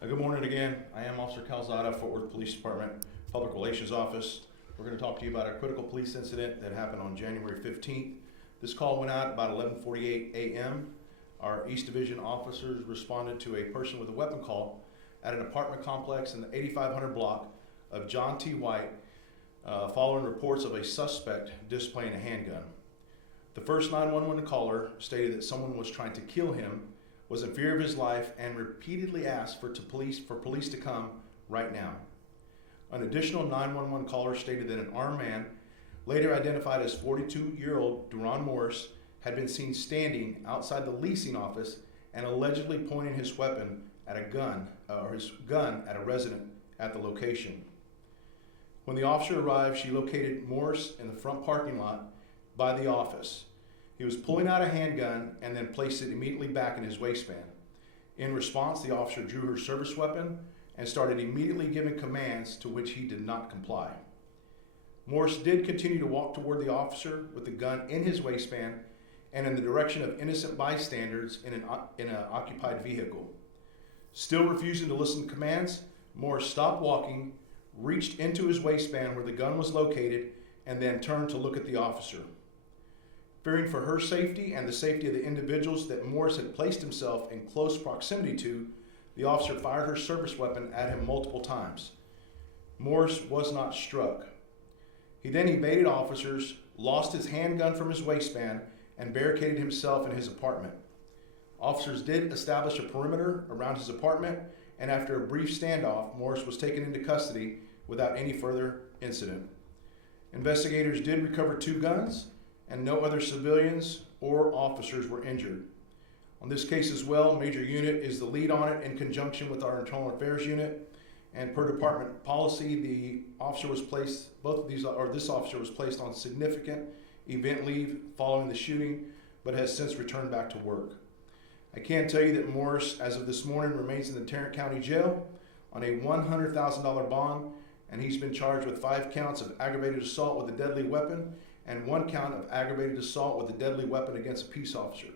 Good morning again. I am Officer Calzada, Fort Worth Police Department, Public Relations Office. We're going to talk to you about a critical police incident that happened on January 15th. This call went out about 11:48 a.m. Our East Division officers responded to a person with a weapon call at an apartment complex in the 8500 block of John T. White, following reports of a suspect displaying a handgun. The first 911 caller stated that someone was trying to kill him, was in fear of his life, and repeatedly asked for police to come right now. An additional 911 caller stated that an armed man, later identified as 42-year-old Duron Morris, had been seen standing outside the leasing office and allegedly pointing his weapon at a gun at a resident at the location. When the officer arrived, she located Morris in the front parking lot by the office. He was pulling out a handgun and then placed it immediately back in his waistband. In response, the officer drew her service weapon and started immediately giving commands to which he did not comply. Morris did continue to walk toward the officer with the gun in his waistband and in the direction of innocent bystanders in an occupied vehicle. Still refusing to listen to commands, Morris stopped walking, reached into his waistband where the gun was located, and then turned to look at the officer. Fearing for her safety and the safety of the individuals that Morris had placed himself in close proximity to, the officer fired her service weapon at him multiple times. Morris was not struck. He then evaded officers, lost his handgun from his waistband, and barricaded himself in his apartment. Officers did establish a perimeter around his apartment, and after a brief standoff, Morris was taken into custody without any further incident. Investigators did recover 2 guns, and no other civilians or officers were injured. On this case as well, Major Unit is the lead on it in conjunction with our Internal Affairs Unit, and per department policy, this officer was placed on significant event leave following the shooting, but has since returned back to work. I can tell you that Morris, as of this morning, remains in the Tarrant County Jail on a $100,000 bond, and he's been charged with 5 counts of aggravated assault with a deadly weapon and 1 count of aggravated assault with a deadly weapon against a peace officer.